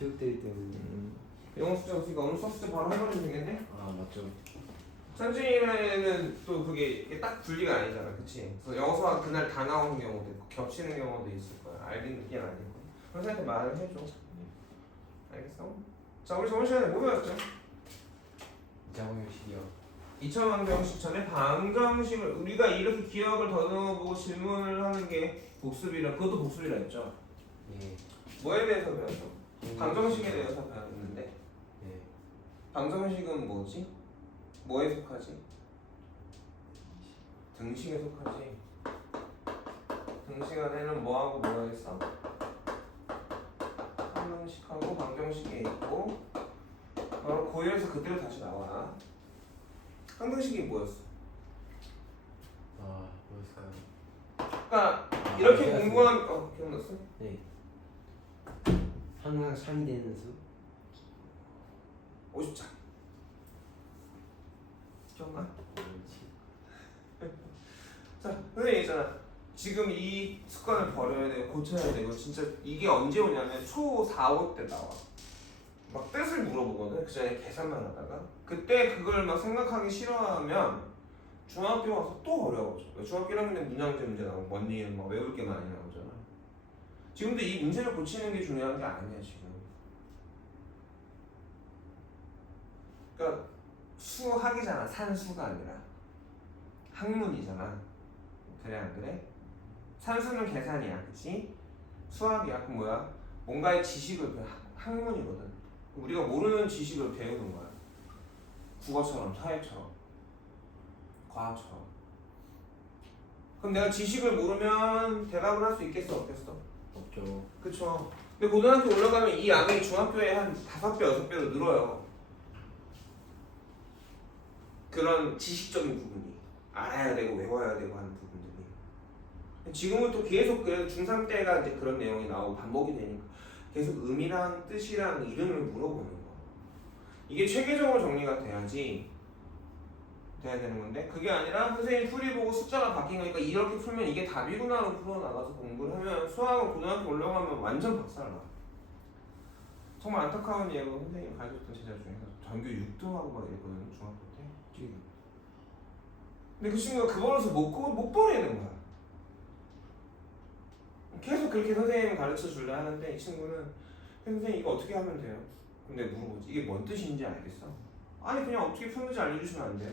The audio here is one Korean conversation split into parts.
기억되기 때문에. 영어 숫자 없으니까 오늘 수학 숫자 바로 해버리면 되겠네? 아 맞죠. 선생님에는 또 그게 이게 딱 분리가 아니잖아, 그치? 그래서 영어 수학 그날 다 나오는 경우도 있고 겹치는 경우도 있을 거야. 알긴 그게 아니고. 선생님한테 말을 해줘. 알겠어? 자, 우리 저번 시간에 뭐 배웠죠? 이자방식이요. 2차 방정식 전에 방정식을 우리가 이렇게 기억을 더듬어보고 질문을 하는 게 복습이라, 그것도 복습이라 했죠? 예. 뭐에 대해서 배웠죠? 방정식에 대해서 배웠는데 예. 방정식은 뭐지? 뭐에 속하지? 등식에 속하지. 등식 안에는 뭐하고 뭐가 있어? 항등식하고 방정식이 있고 바로 고일에서 그대로 다시 나와. 항등식이 뭐였어? 아 뭐였을까요? 그러니까 이렇게 기억났어요. 공부한 기억났어? 네. 항상 3이 되는 수. 50장 기억나? 자, 선생님 있잖아. 지금 이 습관을 버려야 되고 고쳐야 되고 진짜 이게 언제 오냐면 초 4, 5 때 나와. 막 뜻을 물어보거든. 그 전에 계산만 하다가 그때 그걸 막 생각하기 싫어하면 중학교 와서 또 어려워져. 중학교 1학년 문장제 문제 나오고 뭔일 막 외울 게 많이 나오잖아. 지금도 이 문제를 고치는 게 중요한 게 아니야 지금. 그러니까 수학이잖아. 산수가 아니라 학문이잖아. 그래 안 그래? 산수는 계산이야, 그치? 수학이야. 그럼 뭐야? 뭔가의 지식을 학문이거든. 우리가 모르는 지식을 배우는 거야. 국어처럼, 사회처럼, 과학처럼. 그럼 내가 지식을 모르면 대답을 할 수 있겠어, 없겠어? 없죠. 그쵸. 근데 고등학교 올라가면 이 양이 중학교에 한 5배, 6배로 늘어요. 그런 지식적인 부분이. 알아야 되고 외워야 되고 하는 부분들이. 지금은 또 계속 그 중3 때가 이제 그런 내용이 나오고 반복이 되니까 계속 의미랑 뜻이랑 이름을 물어보는 거. 이게 체계적으로 정리가 돼야 되는 건데 그게 아니라 선생님 풀이 보고 숫자가 바뀐 거니까 이렇게 풀면 이게 답이구나로 풀어나가서 공부를 하면 수학은 고등학교 올라가면 완전 박살나. 정말 안타까운 예로 선생님 가르쳤던 제자 중에서 전교 6등하고 막 이랬거든요, 중학교 때. 근데 그 친구가 그 버릇을 못 버리는 거야. 계속 그렇게 선생님 가르쳐 줄래 하는데 이 친구는 선생님 이거 어떻게 하면 돼요? 근데 물어보지. 이게 뭔 뜻인지 알겠어? 아니 그냥 어떻게 푸는지 알려주시면 안 돼요?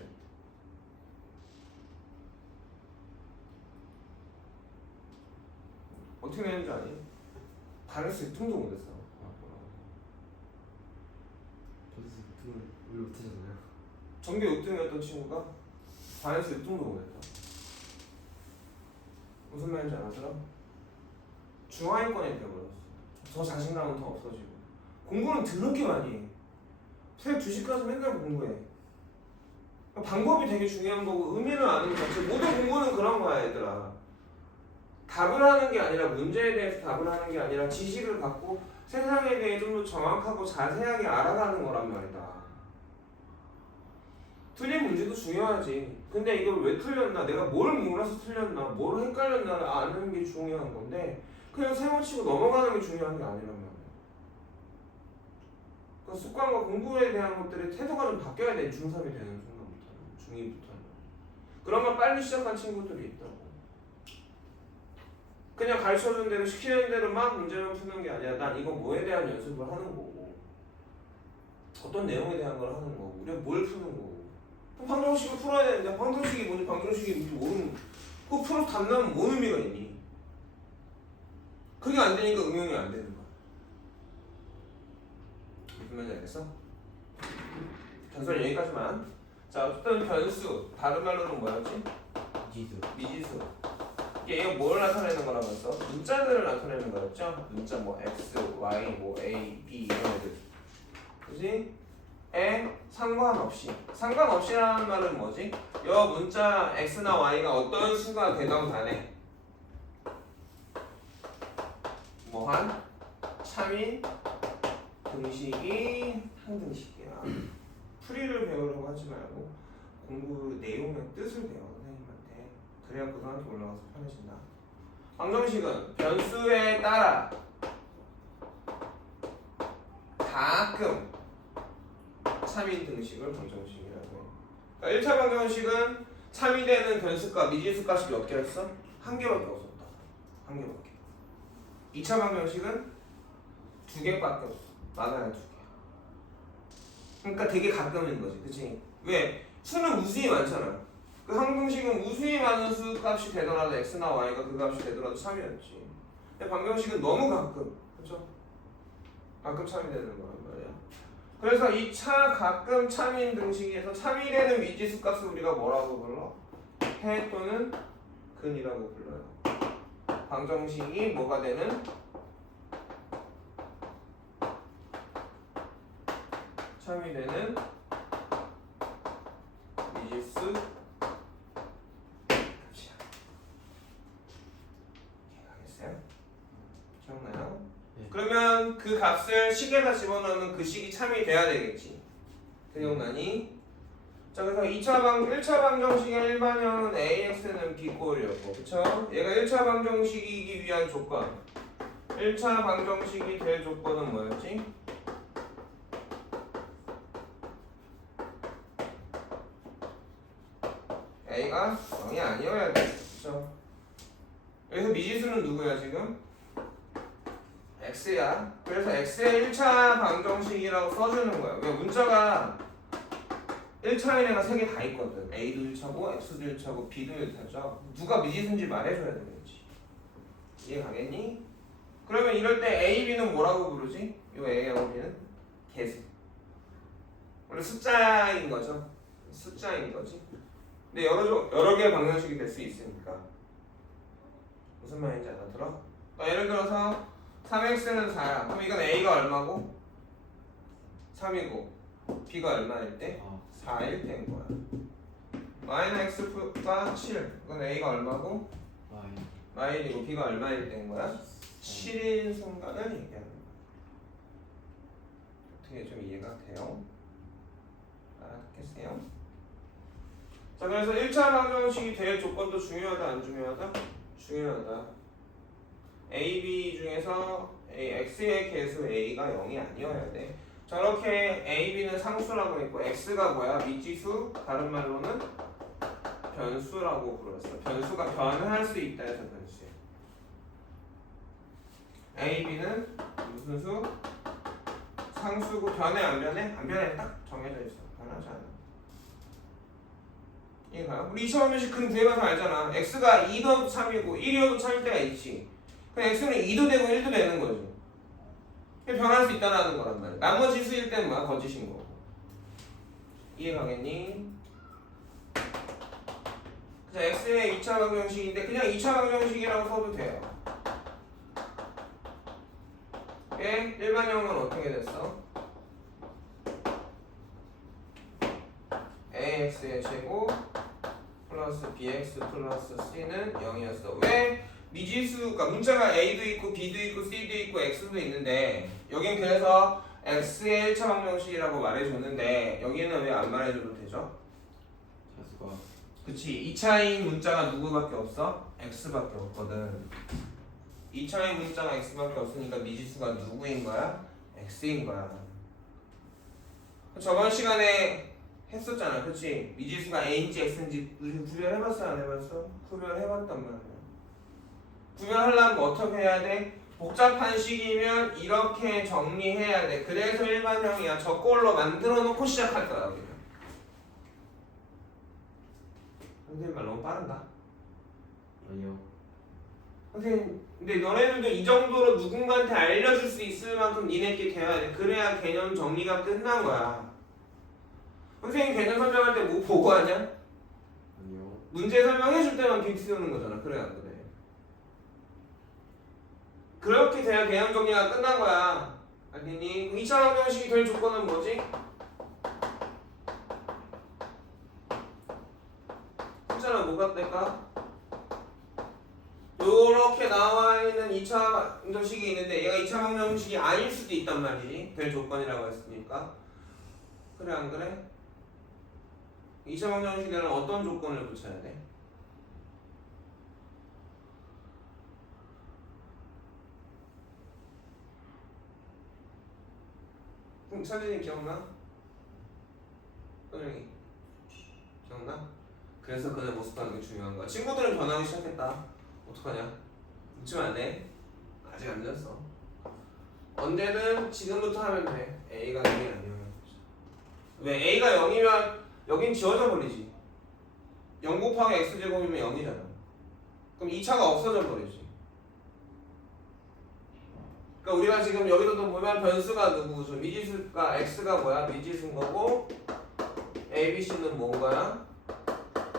어떻게 되는지 아니? 반에서 6등도 못했어. 저도 등을 왜 못하셨나요? 전교 6등이었던 친구가 반에서 6등도 못했다. 무슨 말인지 알아들어? 중하위권에 되어버렸어. 더 자신감은 더 없어지고 공부는 더럽게 많이 해. 새벽 2시까지 맨날 공부해. 방법이 되게 중요한 거고 의미를 아는 것 자체. 모든 공부는 그런 거야 얘들아. 답을 하는 게 아니라 문제에 대해서 답을 하는 게 아니라 지식을 갖고 세상에 대해 좀 더 정확하고 자세하게 알아가는 거란 말이다. 틀린 문제도 중요하지. 근데 이걸 왜 틀렸나, 내가 뭘 몰라서 틀렸나, 뭘 헷갈렸나를 아는 게 중요한 건데 그냥 세워치고 넘어가는 게 중요한 게 아니란 말이야. 그 습관과 공부에 대한 것들의 태도가 좀 바뀌어야 돼. 중3이 되는 순간부터는, 중2부터는. 그런 걸 빨리 시작한 친구들이 있다고. 그냥 가르쳐준 대로 시키는 대로 막 문제만 푸는 게 아니라 난 이거 뭐에 대한 연습을 하는 거고 어떤 내용에 대한 걸 하는 거고 우리가 뭘 푸는 거고 방정식을 풀어야 되는데 방정식이 뭔지 방정식이 뭔지 모르는 그거 풀어서 답 나면 뭔 의미가 있니? 그게 안 되니까 응용이 안 되는 거야. 무슨 말인지 알겠어? 변수는 여기까지만. 자, 어쨌든 변수 다른 말로는 뭐였지? 미지수. 이게 뭘 나타내는 거라면서? 문자들을 나타내는 거였죠? 문자 뭐 x, y, 뭐 a, b 이런 애들. 그지? 에 상관없이라는 말은 뭐지? 여 문자 x나 y가 어떤 수가 되던 간에 뭐한 참인 등식이 항등식이야. 풀이를 배우려고 하지 말고 공부 내용의 뜻을 배워 선생님한테. 그래야 고등학교 올라가서 편해진다. 방정식은 변수에 따라 가끔 참인 등식을 방정식이라고 해. 그러니까 1차 방정식은 참이되는 변수값, 미지수 값이 몇 개였어? 한 개밖에 없었다. 한 개밖에. 2차 방정식은 두 개밖에 없어. 많아야 두 개. 그러니까 되게 가끔인 거지, 그치? 왜? 수는 무수히 많잖아. 그 항등식은 무수히 많은 수 값이 되더라도 x나 y가 그 값이 되더라도 3이었지. 근데 방정식은 너무 가끔, 그쵸? 가끔 참이 되는 거란 말이야. 그래서 이 가끔 참인 등식에서 참이 되는 미지수 값을 우리가 뭐라고 불러? 해 또는 근이라고 불러요. 방정식이 뭐가 되는? 참이 되는 미지수 값이야. 이해가겠어요? 기억나요? 네. 그러면 그 값을 식에다 집어넣으면 그 식이 참이 돼야 되겠지. 기억나니? 자, 그래서 1차 방정식의 일반형은 AX는 B꼴이었고, 그쵸? 얘가 1차 방정식이기 위한 조건. 1차 방정식이 될 조건은 뭐였지? A가 0이 아니어야 돼. 그쵸? 여기서 미지수는 누구야, 지금? X야. 그래서 X의 1차 방정식이라고 써주는 거야. 왜? 문자가 1차인 애가 3개 다 있거든. A도 1차고 X도 1차고 B도 1차죠. 누가 미지수인지 말해줘야 되겠지. 이해 가겠니? 그러면 이럴 때 A, B는 뭐라고 부르지? 이 A하고 B는 개수. 원래 숫자인 거죠. 숫자인 거지. 근데 여러 개의 방정식이 될 수 있으니까. 무슨 말인지 알아들어? 예를 들어서 3x는 4야. 그럼 이건 A가 얼마고? 3이고 B가 얼마일 때? 4일 때인 거야. y는 x가 7. 이건 A가 얼마고? y이고 B가 얼마일 때인 거야? 7인 순간을 얘기하는 거야. 어떻게 좀 이해가 돼요? 알았겠어요? 자, 그래서 1차 방정식이 될 조건도 중요하다, 안 중요하다? 중요하다. A, B 중에서 x의 개수 A가 0이 아니어야 돼. 저렇게 A, B는 상수라고 했고 X가 뭐야? 미지수? 다른 말로는 변수라고 불렀어. 변수가 변할 수 있다 해서 변수야. A, B는 무슨 수? 상수고 변해 안 변해? 안 변해. 딱 정해져 있어. 변하지 않아. 이해가요? 우리 2차 방정식 근 구해봐서 알잖아. X가 2도 참이고 1이어도 참일 때가 있지. 그럼 X는 2도 되고 1도 되는 거지. 변할 수 있다는 거란 말이야. 나머지 수일 때는 뭐야? 거짓인 거고. 이해가겠니? 그래서 X의 2차 방정식인데 그냥 2차 방정식이라고 써도 돼요. 예? 일반형은 어떻게 됐어? AX의 제곱 플러스 BX 플러스 C는 0이었어. 왜? 미지수가 문자가 A도 있고 B도 있고 C도 있고 X도 있는데 여긴 그래서 X의 1차 방정식이라고 말해줬는데 여기는 왜 안 말해줘도 되죠? 자수가 그치. 2차인 문자가 누구밖에 없어? X밖에 없거든. 2차인 문자가 X밖에 없으니까 미지수가 누구인 거야? X인 거야. 저번 시간에 했었잖아. 그치? 미지수가 A인지 X인지 우리 구별해봤어 안 해봤어? 구별해봤단 말이야. 구별하려면 어떻게 해야 돼? 복잡한 식이면 이렇게 정리해야 돼. 그래서 일반형이야. 저 꼴로 만들어 놓고 시작할 거야. 그냥. 선생님 말 너무 빠른가? 아니요. 선생님 근데 너네들도 이 정도로 누군가한테 알려줄 수 있을 만큼 니네끼리 돼야 돼. 그래야 개념 정리가 끝난 거야. 선생님 개념 설명할 때 뭐 보고 하냐? 아니요. 문제 설명해줄 때만 빈티우는 거잖아. 그래 안 그래? 그렇게 돼야 개념 정리가 끝난 거야. 알겠니? 2차 방정식이 될 조건은 뭐지? 숫자는 뭐가 될까? 요렇게 나와 있는 2차 방정식이 있는데 얘가 2차 방정식이 아닐 수도 있단 말이지. 될 조건이라고 했으니까. 그래 안 그래? 2차 방정식에는 어떤 조건을 붙여야 돼? 선진이 기억나? 선영이 기억나? 그래서 그의 모습 하는 게 중요한 거야. 친구들은 변하기 시작했다. 어떡하냐? 웃지면 안 돼. 아직 안 늦었어. 언제든 지금부터 하면 돼. A가 0이 아니면. 왜? A가 0이면 여긴 지워져 버리지. 0 곱하기 x제곱이면 0이잖아. 그럼 2차가 없어져 버리지. 그러니까 우리가 지금 여기서도 보면 변수가 누구죠? 미지수가 x가 뭐야? 미지수인 거고 a, b, c는 뭔 거야?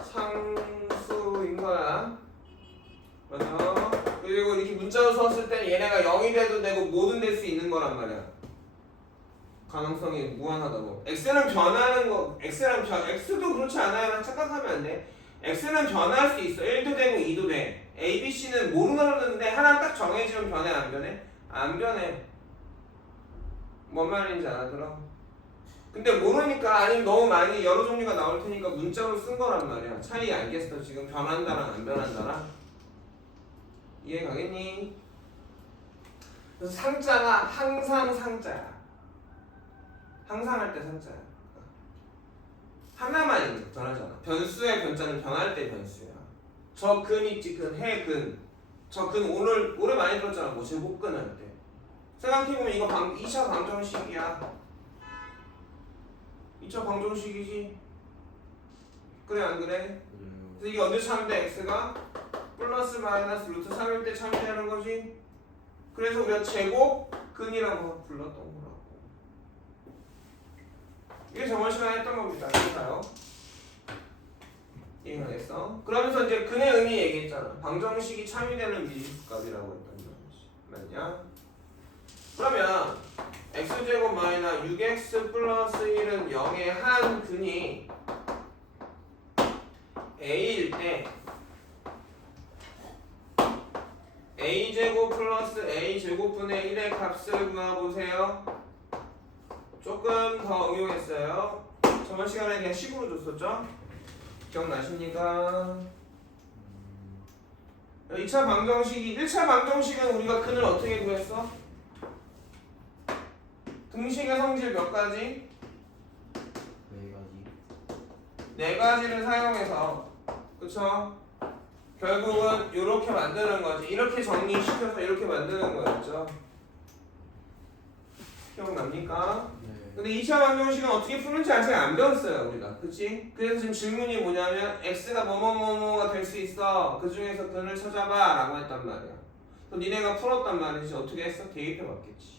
상수인 거야. 맞아. 그리고 이렇게 문자로 썼을 때는 얘네가 0이 돼도 되고 뭐든 될 수 있는 거란 말이야. 가능성이 무한하다고. x는 변하는 거. x도 그렇지 않아요. 착각하면 안 돼. x는 변할 수 있어. 1도 되고 2도 돼. a, b, c는 모르는데 하나 딱 정해지면 변해 안 변해? 안 변해. 뭔 말인지 알아들어? 근데 모르니까 아니면 너무 많이 여러 종류가 나올 테니까 문자로 쓴 거란 말이야. 차이 알겠어? 지금 변한다랑 안 변한다랑. 이해 가겠니? 그래서 상자가 항상 상자야. 항상 할 때 상자야. 하나만 있는 거 변하잖아. 변수의 변자는 변할 때 변수야. 저 근 있지, 근, 해, 근. 저 근 오래 많이 들었잖아. 뭐 제곱근 할 때. 생각해보면 이거 2차 방정식이야. 2차 방정식이지. 그래 안 그래? 그래서 이게 언제 참돼? x가 플러스 마이너스 루트 3일 때 참되는 거지. 그래서 우리가 제곱 근이라고 불렀던 거라고. 이게 저번 시간에 했던 겁니다. 그래서요. 이해하겠어? 그러면서 이제 근의 의미 얘기했잖아. 방정식이 참이 되는 미지수값이라고 했던 거지. 맞냐? 그러면 x제곱 마이너스 6x 플러스 1은 0의 한 근이 a일 때 a제곱 플러스 a제곱분의 1의 값을 구해보세요. 조금 더 응용했어요. 저번 시간에 그냥 식으로 줬었죠? 기억나십니까? 2차 방정식이 1차 방정식은 우리가 근을 어떻게 구했어? 등식의 성질 몇 가지? 네 가지를 사용해서 그쵸? 결국은 이렇게 만드는 거지. 이렇게 정리시켜서 이렇게 만드는 거였죠. 기억납니까? 네. 근데 2차 방정식은 어떻게 푸는지 아직 안 배웠어요 우리가. 그치? 그래서 지금 질문이 뭐냐면 x가 뭐뭐뭐뭐가 될 수 있어. 그 중에서 근을 찾아봐 라고 했단 말이야. 그럼 니네가 풀었단 말이지. 어떻게 했어? 대입해 봤겠지.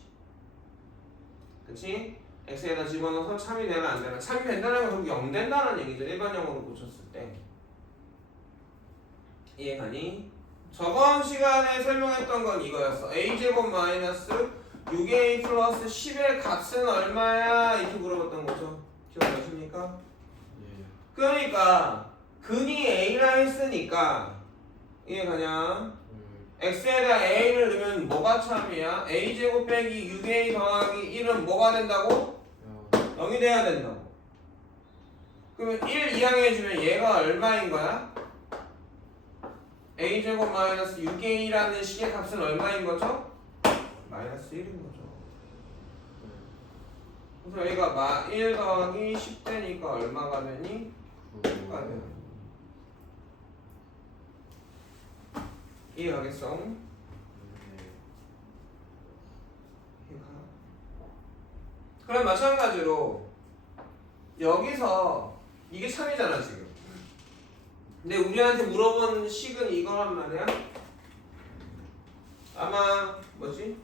그치? x에다 집어넣어서 참이 되나 안 되나. 참이 된다는 건 결국 0 된다는 얘기죠. 일반형으로 고쳤을 때. 이해가니? 저번 시간에 설명했던 건 이거였어. a제곱 마이너스 6a 플러스 10의 값은 얼마야? 이렇게 물어봤던 거죠. 기억나십니까? 예. 그러니까 근이 a라 했으니까 이해가냐? x에다 a를 넣으면 뭐가 참이야? a제곱 빼기 6a 더하기 1은 뭐가 된다고? 0이 돼야 된다고. 그러면 1 이항해주면 얘가 얼마인 거야? a제곱 마이너스 6a라는 식의 값은 얼마인 거죠? 마이너스 1인 거죠. 그래서 여기가 1 더하기 10되니까 얼마가 되니? 9가 돼요. 이해가겠어? 그럼 마찬가지로 여기서 이게 참이잖아 지금. 근데 우리한테 물어본 식은 이거란 말이야. 아마 뭐지?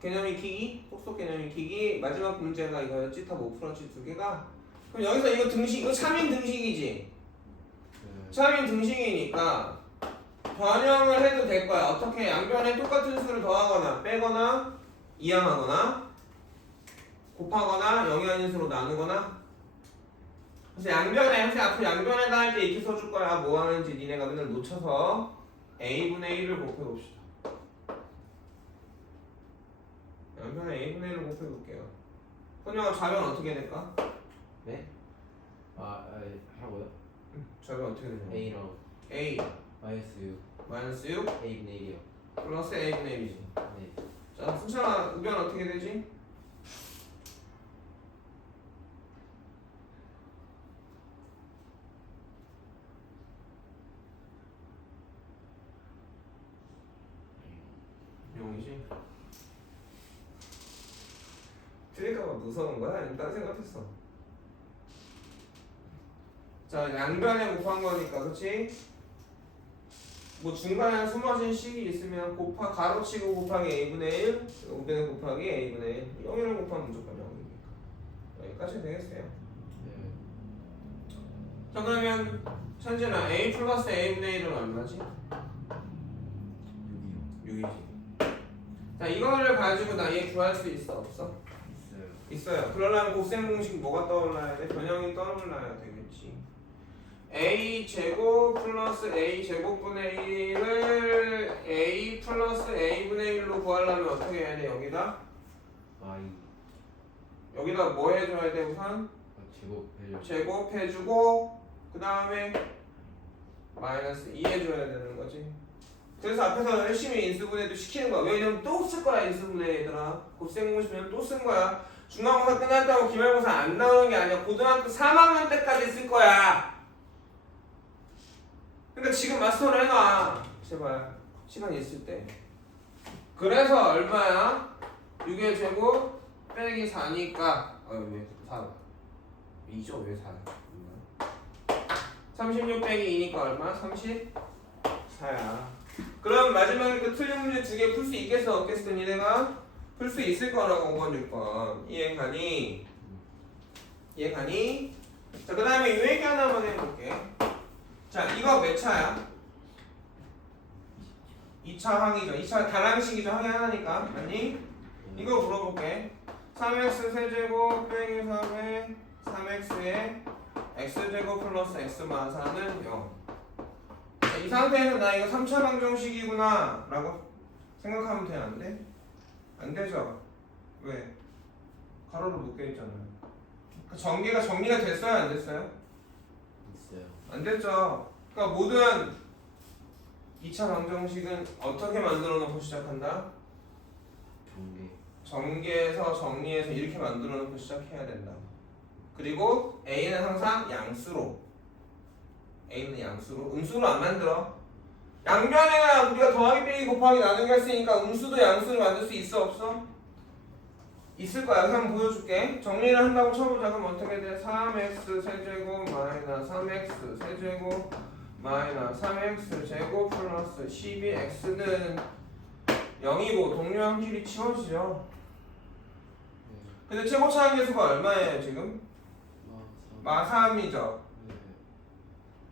개념 익히기? 속속 개념 익히기 마지막 문제가 이거였지? 다 못 풀었지 두 개가? 그럼 여기서 이거 등식, 이거 참인 등식이지? 참인 등식이니까 변형을 해도 될 거야. 어떻게? 양변에 똑같은 수를 더하거나 빼거나 이항하거나 곱하거나 0이 아닌 수로 나누거나. 그래서 양변에, 선생님 앞으로 양변에다 할 때 이렇게 써줄 거야. 뭐 하는지 니네가 맨날 놓쳐서 a분의 1을 곱해봅시다. 양변에 a분의 1을 곱해볼게요. 선영아 좌변 어떻게 될까? 네? 하라고요? 좌변 어떻게 되냐? A랑 a 마이너스 6 마이너스 6 A분의 1이요. 플러스 a분의 1이지. 네. 자, 승찬아 우변 어떻게 되지? 틀릴까봐 무서운 거야? 아니면 딴 생각했어? 자, 양변에 곱한 거니까, 그치? 뭐 중간에 숨어진 식이 있으면 가로치고 곱하기 a분의 1, 우변에 곱하기 a분의 1, 0을 곱하면 무조건 0이니까 여기까지 되겠어요. 네. 자, 그러면 현재는 a 플러스 a분의 1은 얼마지? 6이요. 6이지. 자, 이거를 가지고 나 얘 구할 수 있어? 없어? 있어요. 있어요. 그러려면 곱셈 공식 뭐가 떠올라야 돼? 변형이 떠올라야 되겠지. a 제곱 플러스 a 제곱분의 1을 a 플러스 a분의 1로 구하려면 어떻게 해야 돼? 여기다? I 여기다 뭐 해줘야 돼 우선? 제곱해줘. 제곱해주고 그 다음에 마이너스 2 해줘야 되는 거지. 그래서 앞에서 열심히 인수분해도 시키는 거야. 왜냐면 또 쓸 거야 인수분해 얘들아. 곱셈 공식은 또 쓴 거야. 중간고사 끝났다고 기말고사 안 나오는 게 아니야. 고등학교 3학년 때까지 쓸 거야. 그러니까 지금 마스터를 해놔. 제발 시간 있을 때. 그래서 얼마야? 6의 제곱 빼기 4니까 왜 4? 2죠? 왜 4야? 36 빼기 2니까 얼마? 34야. 그럼 마지막에 그 틀린 문제 2개 풀 수 있겠어? 없겠어? 니네가? 풀 수 있을 거라고 5번 6번 이해가니? 이해가니? 자, 그 다음에 요 얘기 하나만 해볼게. 자, 이거 몇 차야? 2차 항이죠. 2차 다항식이죠. 항이 하나니까. 맞니? 이거 물어볼게. 3x 세제곱 빼기 3에 3x에 x제곱 플러스 x 마사는 0. 자, 이 상태에서 나 이거 3차 방정식이구나 라고 생각하면 돼? 안 돼? 안 되죠? 왜? 가로로 묶여있잖아요. 전개가 정리가 됐어요? 안 됐어요? 있어요. 안 됐죠. 그러니까 모든 2차 방정식은 어떻게 만들어 놓고 시작한다? 전개. 전개해서 정리해서 이렇게 만들어 놓고 시작해야 된다. 그리고 A는 항상 양수로. A는 양수로. 음수로 안 만들어. 양변에는 우리가 더하기 빼기 곱하기 나누기 했으니까 음수도 양수로 만들 수 있어 없어? 있을 거야. 그래서 한번 보여줄게. 정리를 한다고 쳐보자. 그럼 어떻게 돼? 3x 세제곱 마이너스 3x 세제곱 마이너스 3x 제곱 플러스 12x는 0이고 동료함끼리 치워지죠. 근데 최고차항 계수가 얼마예요 지금? 마3이죠. 네.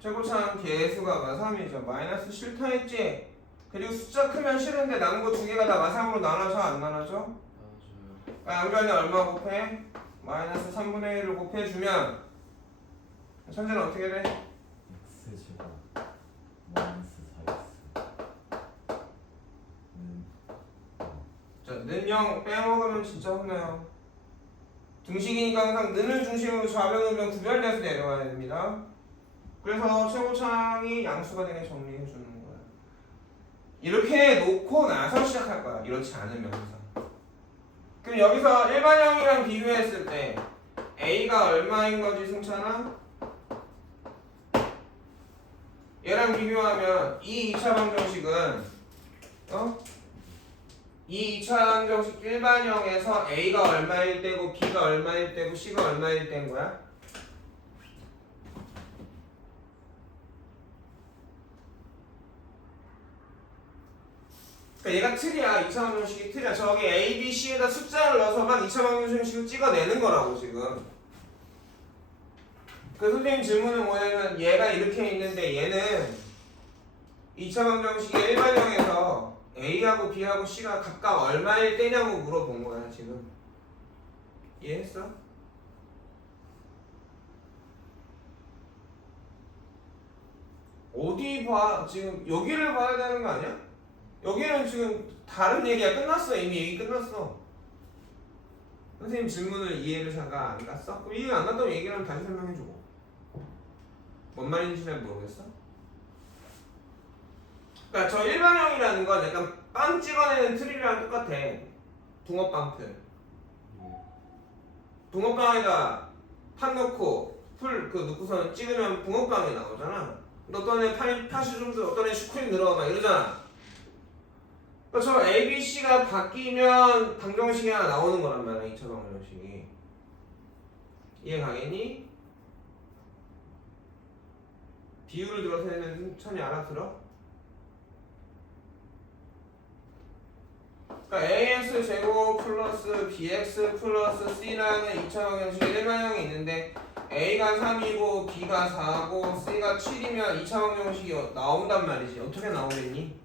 최고차항 계수가 마3이죠. 마이너스 싫다 했지? 그리고 숫자 크면 싫은데 남은 거 두 개가 다 마3으로 나눠져 안 나눠져? 맞아요. 양변에 얼마 곱해? 마이너스 3분의 1을 곱해주면 현재는 어떻게 돼? X 제곱 마이너스 4X 자, 는 0 빼먹으면 진짜 혼나요. 등식이니까 항상 는을 중심으로 좌변 우변 구별돼서 내려와야 됩니다. 그래서 최고차항이 양수가 되게 정리해 주는 거야. 이렇게 놓고 나서 시작할 거야. 이렇지 않으면 항상. 그럼 여기서 일반형이랑 비교했을 때 A가 얼마인 거지 승찬아? 얘랑 비교하면 이 2차 방정식은 이 2차 방정식 일반형에서 A가 얼마일 때고 B가 얼마일 때고 C가 얼마일 때인 거야? 그러니까 얘가 틀이야. 2차 방정식이 틀이야. 저기 A, B, C에다 숫자를 넣어서만 2차 방정식을 찍어내는 거라고 지금. 그 선생님 질문은 뭐냐면 얘가 이렇게 있는데 얘는 2차 방정식의 일반형에서 A하고 B하고 C가 각각 얼마일 때냐고 물어본 거야 지금. 이해했어? 어디 봐? 지금 여기를 봐야 되는 거 아니야? 여기는 지금 다른 얘기야. 끝났어. 이미 얘기 끝났어. 선생님 질문을 이해를 잠깐 안 갔어? 그럼 이해 안 갔다고 얘기를 하면 다시 설명해줘. 뭔 말인지 잘 모르겠어? 그러니까 저 일반형이라는 건 약간 빵 찍어내는 틀이랑 똑같아. 붕어빵 틀. 붕어빵에다 팥 넣고 풀 그 넣고서는 찍으면 붕어빵이 나오잖아. 근데 어떤 애 팥이 좀 더, 어떤 애 슈크림 들어가 막 이러잖아. 그러니까 저 A, B, C가 바뀌면 방정식이 하나 나오는 거란 말이야. 2차 방정식이. 이해 가겠니? 비율을 들어서 해는 천이 알아들어? 그러니까 ax 제곱 플러스 bx 플러스 c라는 2차 방정식의 일반형이 있는데 a가 3이고 b가 4고 c가 7이면 2차 방정식이 나온단 말이지. 어떻게 나오겠니?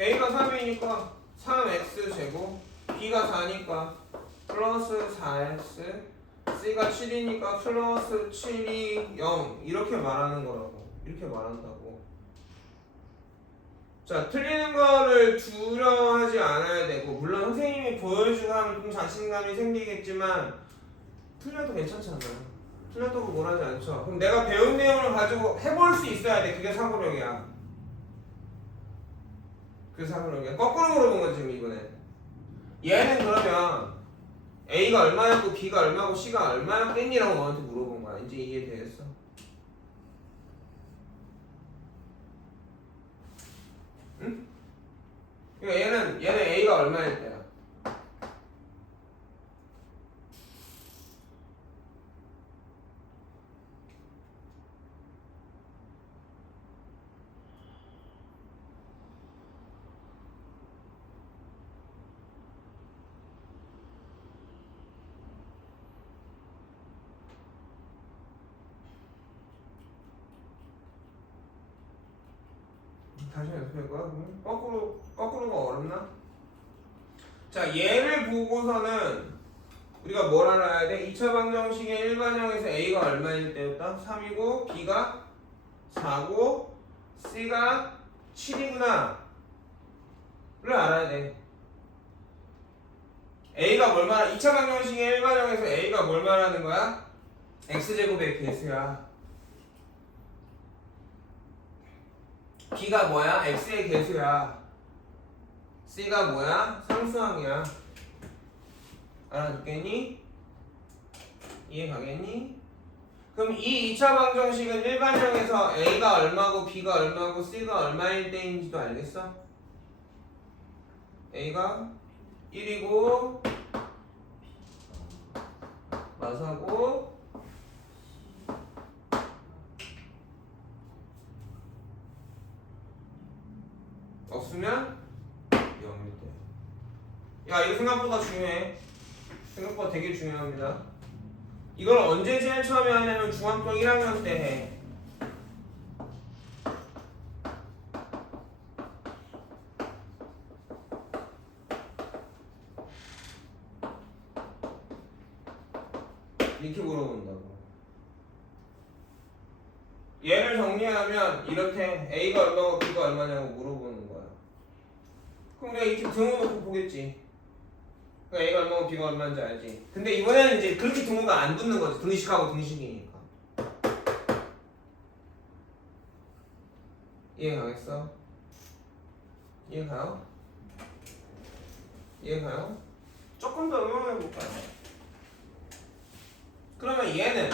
a가 3이니까 3x 제곱 b가 4니까 플러스 4x c가 7이니까 플러스 7이 0 이렇게 말하는 거라고. 이렇게 말한다고. 자, 틀리는 거를 두려워하지 않아야 되고 물론 선생님이 보여주고 하면 좀 자신감이 생기겠지만 틀려도 괜찮잖아. 틀려도 뭘 하지 않죠. 그럼 내가 배운 내용을 가지고 해볼 수 있어야 돼. 그게 사고력이야. 그게 사고력이야. 거꾸로 물어본 거지 지금 이번엔. 얘는 그러면 A가 얼마였고 B가 얼마고 C가 얼마였겠니라고 너한테 물어본 거야. 이제 이해되겠어? 응? 그러니까 얘는 A가 얼마일 때야? 다시 연습할 거야? 그러면? 거꾸로가 어렵나? 자, 얘를 보고서는 우리가 뭘 알아야 돼? 2차 방정식의 일반형에서 A가 얼마일 때였다? 3이고 B가 4고 C가 7이구나 를 알아야 돼. A가 뭘 말하 2차 방정식의 일반형에서 A가 뭘 말하는 거야? X제곱의 개수야. B가 뭐야? X의 개수야. C가 뭐야? 상수항이야. 알아듣겠니? 이해 가겠니? 그럼 이 2차 방정식은 일반형에서 A가 얼마고 B가 얼마고 C가 얼마일 때인지도 알겠어? A가 1이고 마사고 없으면 0일 때. 야, 이거 생각보다 중요해. 생각보다 되게 중요합니다. 이걸 언제 제일 처음에 하냐면 중학교 1학년 때 해. 이렇게 물어본다고. 얘를 정리하면 이렇게 A가 얼마고 B가 얼마냐고 물어보는 거야. 그럼 내가 이렇게 등호놓고 보겠지. 그러니까 A가 얼마고 B가 얼마인지 알지. 근데 이번에는 이제 그렇게 등호가 안 붙는 거지. 등식하고 등식이니까. 이해 가겠어? 이해 가요? 이해 가요? 조금 더 응용해 볼까요? 그러면 얘는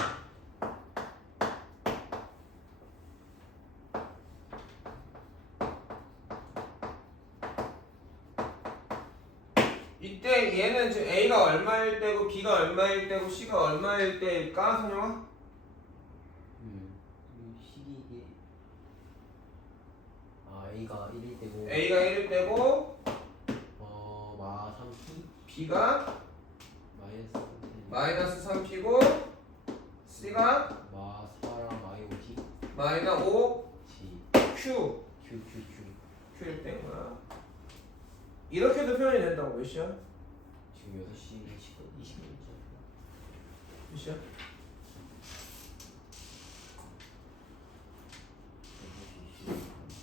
이때 얘는 지금 A가 얼마일 때고 B가 얼마일 때고 C가 얼마일 때일까? 선영아? 식이 A가 1일 때고 A가 1일 때고 마 3p B가 마이너스 3p 마이너스 3P고 C가 마 4랑 마이 5p 마이너스 5 G Q QQQ Q일 때구나. 이렇게도 표현이 된다고. 몇 시야? 지금 6시 20분이죠. 몇 시야?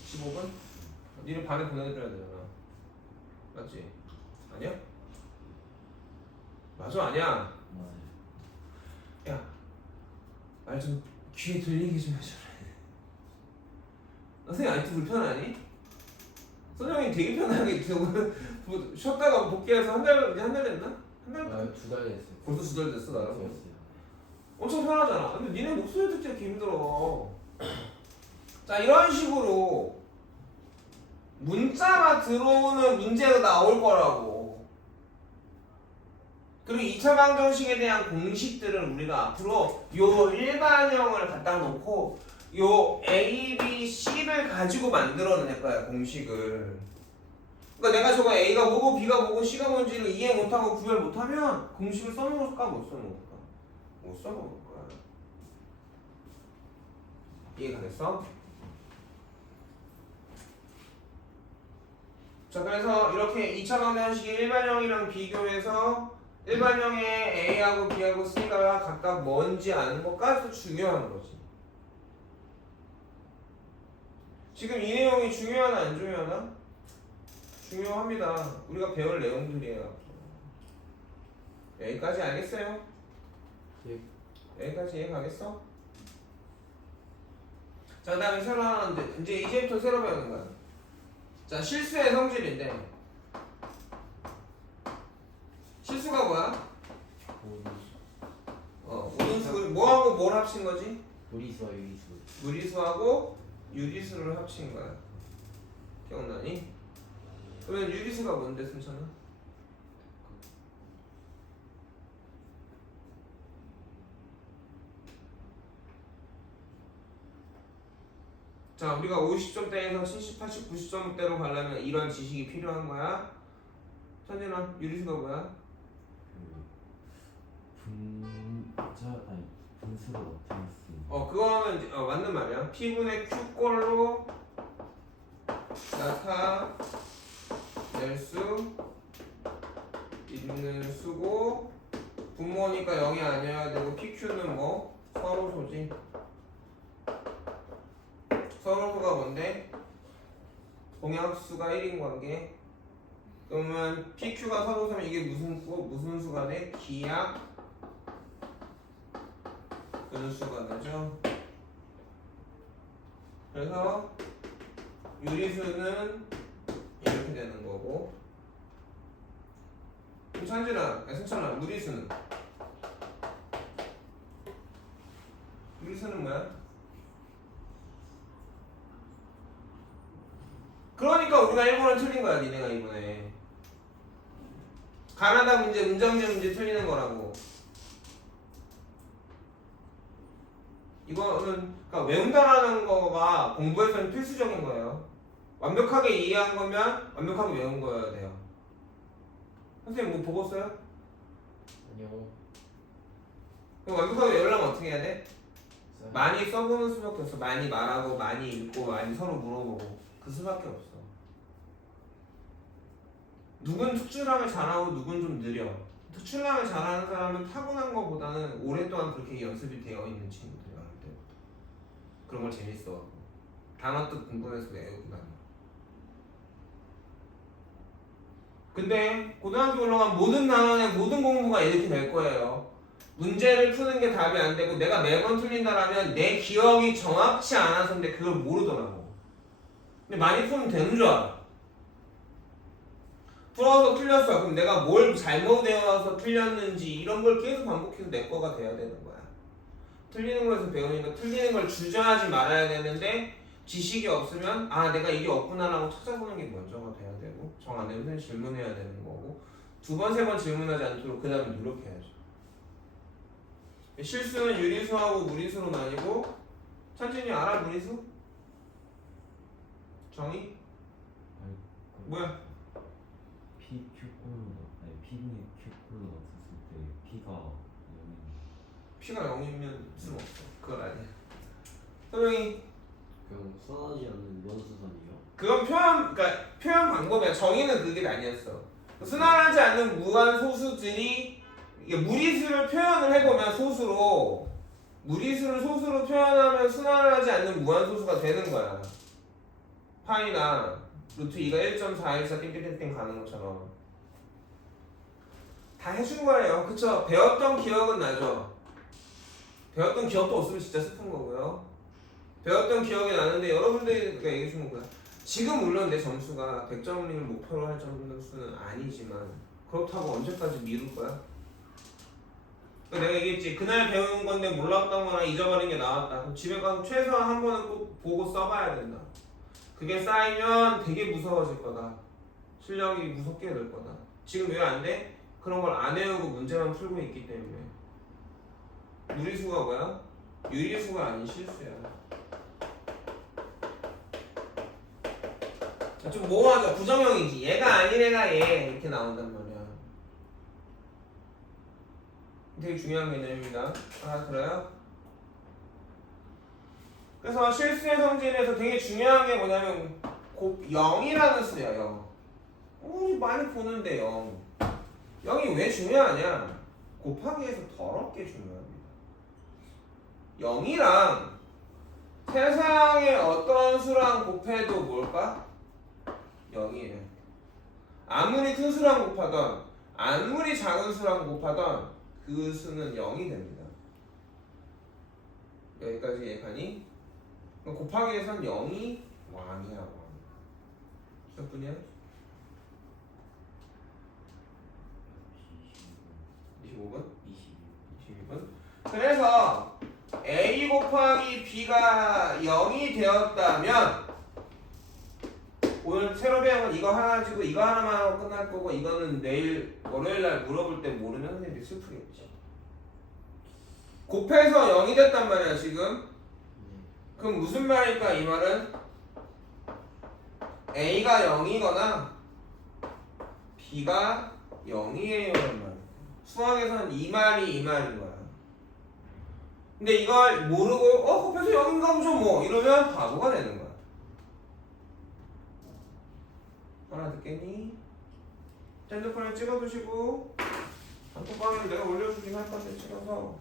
15분? 니네 반에 보내드려야 되잖아. 맞지? 아니야? 맞아 아니야? 야, 말 좀 귀에 들리게 좀 해줘라. 너 선생님 아직도 불편하니? 선생님이 되게 편하게 뭐 쉬었다가 복귀해서 한 달 됐나? 한 달? 아, 2달 됐어요. 벌써 2달 됐어 나랑. 됐어요. 엄청 편하잖아. 근데 니네 목소리 듣기 이렇게 힘들어. 자 이런 식으로 문자가 들어오는 문제가 나올 거라고. 그리고 2차 방정식에 대한 공식들은 우리가 앞으로 요 일반형을 갖다 놓고 요 A, B, C를 가지고 만들어낼 거야 공식을. 그러니까 내가 저거 A가 뭐고 B가 뭐고 C가 뭔지를 이해 못하고 구별 못하면 공식을 써놓을까 못 써놓을까? 못 써놓을 거야. 이해가겠어? 자 그래서 이렇게 2차 방정식의 일반형이랑 비교해서 일반형의 A하고 B하고 C가 각각 뭔지 아는 것까지도 중요한 거지. 지금 이 내용이 중요하나 안 중요하나? 중요합니다. 우리가 배울 내용들이에요. 여기까지 알겠어요? 예. 여기까지 이해 가겠어? 자, 그 다음에 새로 하나 이제 이제부터 새로 배우는 거야. 자, 실수의 성질인데 실수가 뭐야? 우분수 뭐하고 뭘 합친 거지? 무리수와 유리수. 무리수하고 유리수를 합친 거야. 기억나니? 그러면 유리수가 뭔데 승찬아? 자 우리가 50점대에서 70, 80, 90점대로 가려면 이런 지식이 필요한 거야. 찬진아 유리수가 뭐야? 분수를 어떻게 쓰는? 그거는 맞는 말이야. P분의 Q꼴로 나타낼 수 있는 수고 분모니까 0이 아니어야 되고 PQ는 뭐? 서로소지. 서로소가 뭔데? 공약수가 1인 관계. 그러면 PQ가 서로소면 이게 무슨 수가 돼? 기약 분수가 되죠. 그래서 유리수는 이렇게 되는 거고. 그럼 찬진아, 승찬아, 무리수는? 유리수는 뭐야? 그러니까 우리가 1번을 틀린 거야, 니네가 이번에. 가나다 문제, 문장제 문제 틀리는 거라고. 이거는 그러니까 외운다라는 거가 공부에서는 필수적인 거예요. 완벽하게 이해한 거면 완벽하게 외운 거여야 돼요. 선생님 뭐 보고 써요? 아니요. 그럼 완벽하게 외우려면 어떻게 해야 돼? 많이 써보는 수밖에 없어. 많이 말하고 많이 읽고 많이 서로 물어보고 그 수밖에 없어. 누군 특출나게 잘하고 누군 좀 느려. 특출나게 잘하는 사람은 타고난 것보다는 오랫동안 그렇게 연습이 되어 있는 친구들이야. 그런 걸 재밌어. 단어 뜻 궁금해서 외우고 다녀. 근데 고등학교 올라가면 모든 단원의 모든 공부가 이렇게 될 거예요. 문제를 푸는 게 답이 안 되고 내가 매번 틀린다라면 내 기억이 정확치 않아서인데 그걸 모르더라고. 근데 많이 풀면 되는 줄 알아. 풀어서 틀렸어. 그럼 내가 뭘 잘못 외워서 틀렸는지 이런 걸 계속 반복해서 내 거가 돼야 되는 거야. 틀리는 거에서 배우니까 틀리는 걸 주저하지 말아야 되는데 지식이 없으면 아 내가 이게 없구나라고 찾아보는 게 먼저가 돼야 되고 정 안 되면 질문해야 되는 거고 두 번, 세 번 질문하지 않도록 그 다음에 노력해야죠. 실수는 유리수하고 무리수로 나뉘고 찬진이 알아 무리수? 정의? 뭐야? P분의 Q꼴로 맞췄을 때 P가 0이면 P가 0이면 쓸모 없어. 그건 아니야. 소명이 그럼 써나지 않는 무한수선이요? 그건 그러니까 표현 방법이야. 정의는 그게 아니었어. 순환하지 않는 무한 소수들이 이게 무리수를 표현을 해보면 소수로 무리수를 소수로 표현하면 순환하지 않는 무한 소수가 되는 거야. 파이나 루트 2가 1.414 띵띵띵띵 가는 것처럼 다 해준 거예요. 그쵸? 배웠던 기억은 나죠? 배웠던 기억도 없으면 진짜 슬픈 거고요. 배웠던 기억이 나는데 여러분들이 얘기해 주는 거야. 지금 물론 내 점수가 100점을 목표로 할 점수는 아니지만 그렇다고 언제까지 미룰 거야? 내가 얘기했지. 그날 배운 건데 몰랐던 거나 잊어버린 게 나왔다. 그럼 집에 가서 최소한 한 번은 꼭 보고 써봐야 된다. 그게 쌓이면 되게 무서워질 거다. 실력이 무섭게 될 거다. 지금 왜 안 돼? 그런 걸 안 외우고 문제만 풀고 있기 때문에. 무리수가 뭐야? 유리수가 아닌 실수야. 좀 모호하죠. 부정형이지. 얘가 아닌 애가 얘 이렇게 나온단 말이야. 되게 중요한 개념입니다. 알아들어요? 그래서 실수의 성질에서 되게 중요한 게 뭐냐면 곱 0이라는 수야. 0. 우리 많이 보는데 0. 0이 왜 중요하냐? 곱하기에서 더럽게 중요합니다. 0이랑 세상에 어떤 수랑 곱해도 뭘까? 0이에요. 아무리 큰 수랑 곱하던 아무리 작은 수랑 곱하던 그 수는 0이 됩니다. 여기까지 예판이? 곱하기에선 0이 왕이야. 왕. 몇 분이야? 25분? 22분? 그래서 A 곱하기 B가 0이 되었다면 오늘 새로 배운 건 이거 하나 가지고 이거 하나만 하고 끝날 거고 이거는 내일 월요일날 물어볼 때 모르면 선생님이 슬프겠지. 곱해서 0이 됐단 말이야 지금. 그럼 무슨 말일까? 이 말은 A가 0이거나 B가 0이에요 라는 말이야. 수학에서는 이 말이 이 말인 거야. 근데 이걸 모르고 곱해서 0인가 보죠 뭐 이러면 바보가 되는 거야. 알아듣겠니? 핸드폰에 찍어두시고 단톡방에 내가 올려주긴 할 건데 찍어서